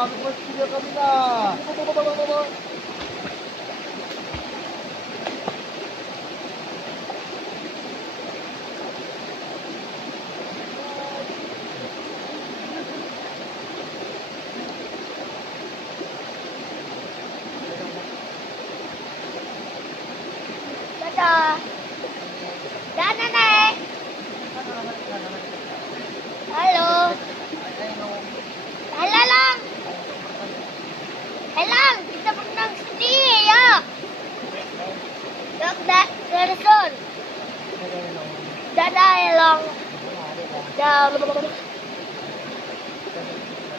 May pastilla kami na. Dadah. Dadah, Nenek. Halo. Halo lang. Lang, kita berenang sini ya. Dadah, Gerson. Dadah, Lang.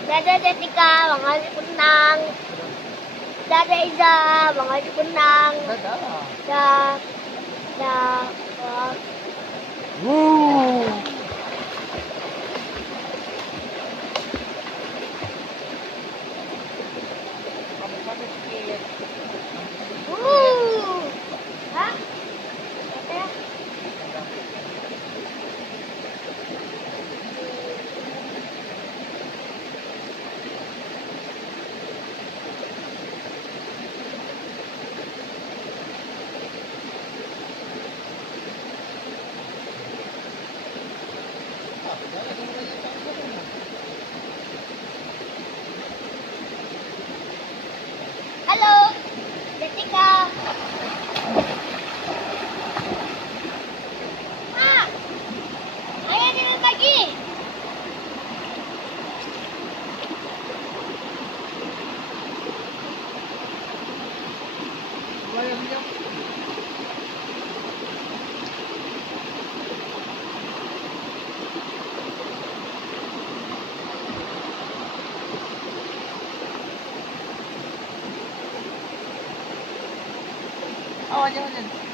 Dadah, Jessica. Makasih berenang. Dadah, Iza. Makasih berenang. Dadah. Dadah. Woo! Hah? Halo, Jessica. Ah, ayo jalan lagi. Oh, jangan.